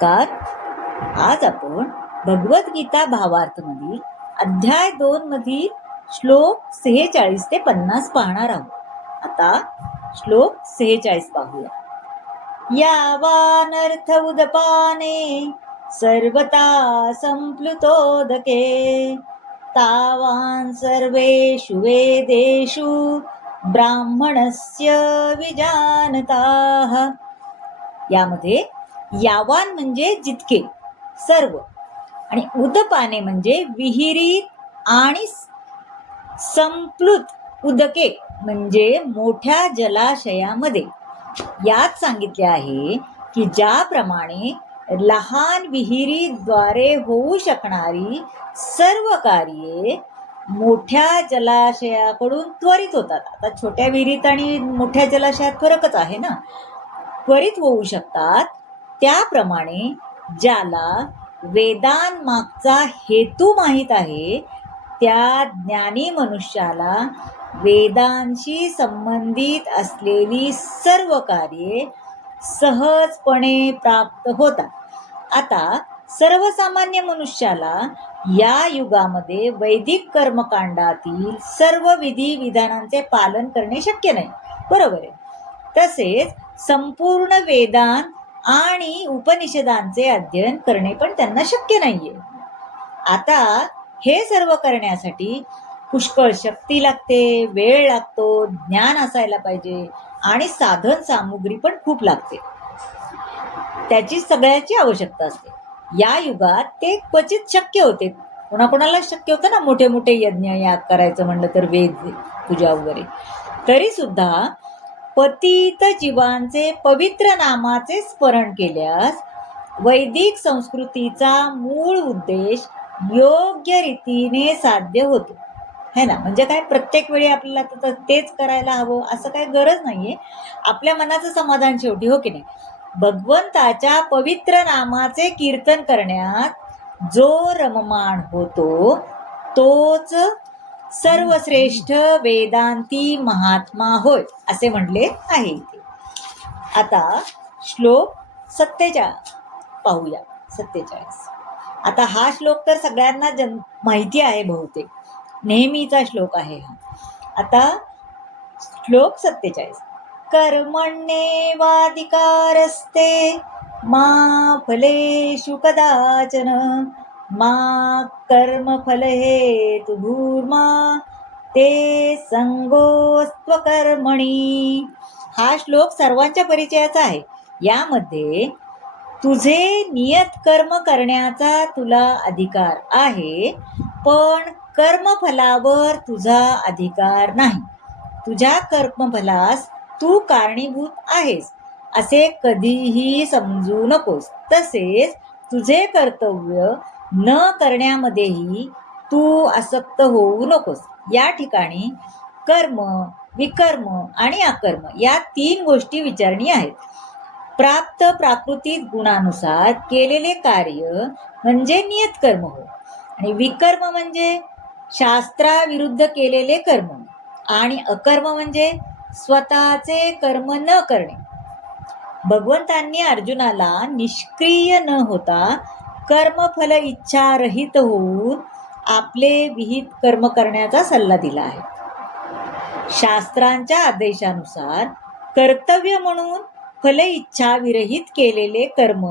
Car आज आपण भगवद्गीता भावार्थ मधील अध्याय 2 मधील श्लोक 46 ते 50 पाहणार आहोत. आता श्लोक 46 पाहूया. यावानर्थ उदपाने सर्वता संप्लुतोदके तावान सर्वेषु वेदेषु ब्राह्मणस्य विजानताः. यामध्ये यावान म्हणजे जितके सर्व आणि उदपाने म्हणजे विहिरीत आणि संप्लुत उदके म्हणजे मोठ्या जलाशयामध्ये. यात सांगितले आहे की ज्याप्रमाणे लहान विहिरीद्वारे होऊ शकणारी सर्व कार्ये मोठ्या जलाशयाकडून त्वरित होतात. आता छोट्या विहिरीत आणि मोठ्या जलाशयात फरकच आहे ना, त्वरित होऊ शकतात. त्याप्रमाणे ज्याला वेदांमागचा हेतू माहीत आहे त्या ज्ञानी मनुष्याला वेदांशी संबंधित असलेली सर्व कार्ये सहजपणे प्राप्त होतात. आता सर्वसामान्य मनुष्याला या युगामध्ये वैदिक कर्मकांडातील सर्व विधी विधानांचे पालन करणे शक्य नाही, बरोबर आहे. तसेच संपूर्ण वेदांत आणि उपनिषदांचे अध्ययन करणे पण त्यांना शक्य नाहीये. आता हे सर्व करण्यासाठी पुष्कळ शक्ती लागते, वेळ लागतो, ज्ञान असायला पाहिजे आणि साधन सामुग्री पण खूप लागते. त्याची सगळ्याची आवश्यकता असते. या युगात ते क्वचित शक्य होते. कोणाकोणाला शक्य होतं ना मोठे मोठे यज्ञ याग करायचं म्हणलं तर, वेद पूजा वगैरे. तरी सुद्धा पतित जीवांचे पवित्र नामाचे स्मरण केल्यास वैदिक संस्कृतीचा मूळ उद्देश योग्य रीतीने साध्य होतो, है ना. म्हणजे काय, प्रत्येक वेळी आपल्याला तेच करायला हवं असं काही गरज नाहीये. आपल्या मनाचं समाधान शेवटी, हो की नाही. भगवंताच्या पवित्र नामाचे कीर्तन करण्यात जो रममाण होतो तोच सर्वश्रेष्ठ वेदांती महात्मा होय असे म्हटले आहे इथे. आता श्लोक 47 पाहूया. 47. आता हा श्लोक तर सगळ्यांना माहिती आहे बहुतेक, नेहमीचा श्लोक आहे हा. आता श्लोक 47. कर्मण्येवाधिकारस्ते मा फलेषु कदाचन मा कर्मफल हेतुर्मा ते संगोस्त्वकर्मणी. हा श्लोक सर्वांच्या परिचयाचा आहे. यामध्ये तुझे नियत कर्म करण्याचा तुला अधिकार आहे, पण कर्मफलावर तुझा अधिकार नाही. तुझ्या कर्मफलास तू कारणीभूत आहेस असे कधीही समजू नकोस. तसेच तुझे कर्तव्य न करण्यामध्येही तू आसक्त होऊ नकोस. या ठिकाणी कर्म, विकर्म आणि अकर्म या 3 गोष्टी विचारणी आहेत. प्राप्त प्राकृतिक गुणानुसार केलेले कार्य म्हणजे नियत कर्म होय, आणि विकर्म म्हणजे शास्त्राविरुद्ध केलेले कर्म, आणि अकर्म म्हणजे स्वतःचे कर्म न करणे. भगवंतांनी अर्जुनाला निष्क्रिय न होता कर्मफल इच्छारहित होऊन आपले विहित कर्म करण्याचा सल्ला दिला आहे. शास्त्रांच्या आदेशानुसार कर्तव्य म्हणून फल इच्छा विरहित केलेले कर्म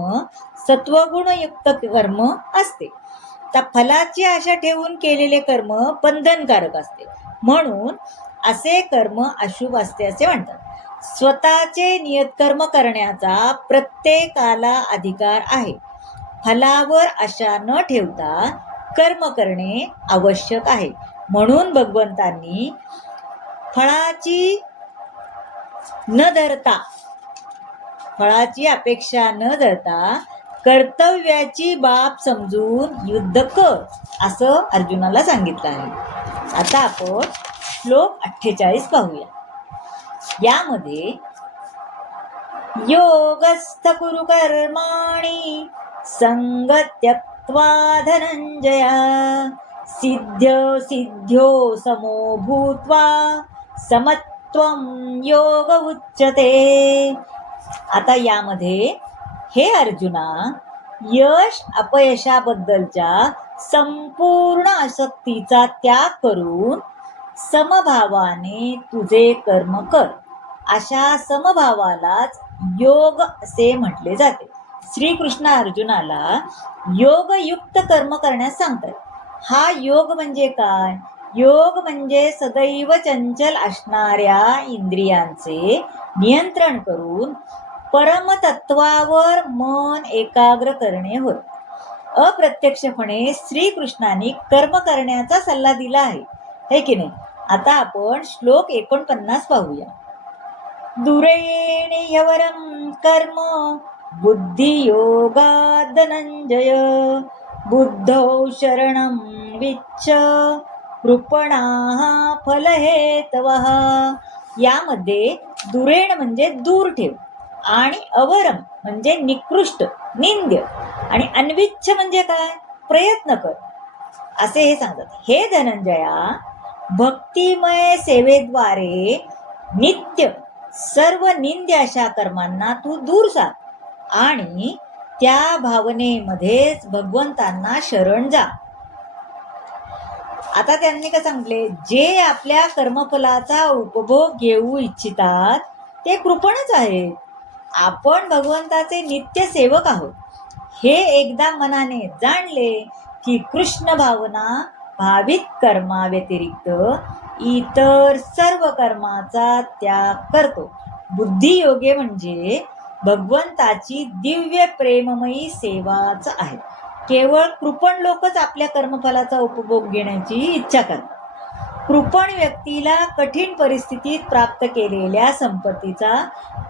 सत्वगुणयुक्त कर्म असते. त्या फलाची आशा ठेवून केलेले कर्म बंधनकारक असते, म्हणून असे कर्म अशुभ असते असे म्हणतात. स्वतःचे नियतकर्म करण्याचा प्रत्येकाला अधिकार आहे. फलावर आशा न ठेवता कर्म करणे आवश्यक आहे. म्हणून भगवंतांनी फळाची अपेक्षा न धरता कर्तव्याची बाब समजून युद्ध कर असं अर्जुनाला सांगितलं आहे. आता आपण श्लोक 48 पाहूया. यामध्ये योगस्थ कुरु कर्माणि संगत्यक्त्वा धनंजया सिद्ध्यो समो भूत्वा समत्वं योग उच्यते. आता यामध्ये हे अर्जुना यश अपयशाबद्दलच्या संपूर्ण आसक्तीचा त्याग करून समभावाने तुझे कर्म कर. अशा समभावालाच योग असे म्हटले जाते. श्रीकृष्ण अर्जुनाला योगयुक्त कर्म करण्यास सांगतात. हा योग म्हणजे काय? योग म्हणजे सदैव चंचल असणाऱ्या इंद्रियांचे नियंत्रण करून परमतत्वावर मन एकाग्र करणे होय. अप्रत्यक्षपणे श्रीकृष्णाने कर्म करण्याचा सल्ला दिला आहे, हे की नाही? आता आपण श्लोक 49 पाहूया. दुरेण ह्यवरं कर्म बुद्धियोगात् धनंजय बुद्धौ शरणं विच्छ कृपणाः फलहेतवः. यामध्ये दुरेण म्हणजे दूर ठेव आणि अवरम म्हणजे निकृष्ट, निंद्य आणि अन्विच्छ म्हणजे काय? प्रयत्न कर, असे हे सांगतात. हे धनंजया, भक्तिमय सेवेद्वारे नित्य सर्व निंद्य अशा कर्मांना तू दूर सार आणि त्या भावनेमध्येच भगवंतांना शरण जा. आता त्यांनी काय सांगितले? जे आपल्या कर्मफलाचा उपभोग घेऊ इच्छितात ते कृपणच आहेत. आपण भगवंताचे नित्य सेवक आहोत हे एकदा मनाने जाणले की कृष्ण भावना भावित कर्माव्यतिरिक्त इतर सर्व कर्माचा त्याग करतो. बुद्धियोगे म्हणजे भगवंताची दिव्य प्रेममयी सेवाच आहे. केवळ कृपण लोकच आपल्या कर्मफलाचा उपभोग घेण्याची इच्छा करतात. कृपण व्यक्तीला कठीण परिस्थितीत प्राप्त केलेल्या संपत्तीचा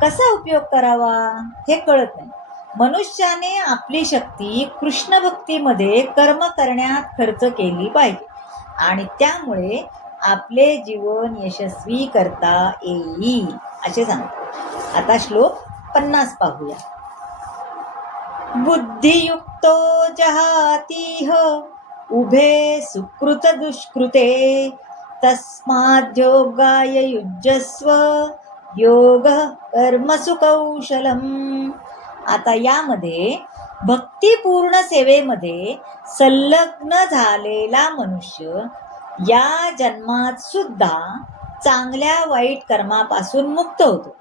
कसा उपयोग करावा हे कळत नाही. मनुष्याने आपली शक्ती कृष्ण भक्तीमध्ये कर्म करण्यात खर्च केली पाहिजे आणि त्यामुळे आपले जीवन यशस्वी करता येईल, असे सांगतात. आता श्लोक 50 पाहूया. बुद्धियुक्तो जहातीह उभे सुकृत दुष्कृते तस्माद्योगाय युज्यस्व योग कर्मसु कौशलम. आता यामध्ये भक्तिपूर्ण सेवेमध्ये संलग्न झालेला मनुष्य या जन्मात सुद्धा चांगल्या वाईट कर्मापासून मुक्त होतो.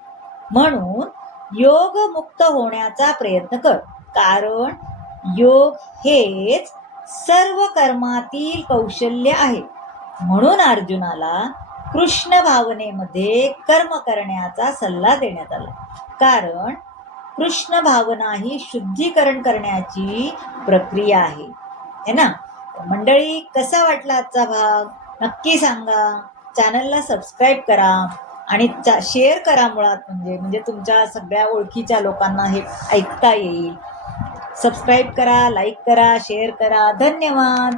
म्हणून योग मुक्त होण्याचा प्रयत्न कर, कारण योग हेच सर्व कर्मातील कौशल्य आहे. म्हणून अर्जुनाला कृष्ण भावनेमध्ये कर्म करण्याचा सल्ला देण्यात आला, कारण कृष्ण भावना ही शुद्धीकरण करण्याची प्रक्रिया आहे, है ना? मंडळी, कसा वाटला आजचा भाग नक्की सांगा. चॅनलला सबस्क्राईब करा आणि शेअर करा. मुळात म्हणजे तुमच्या सगळ्या ओळखीच्या लोकांना हे ऐकता येईल. सबस्क्राईब करा, लाईक करा, शेअर करा. धन्यवाद.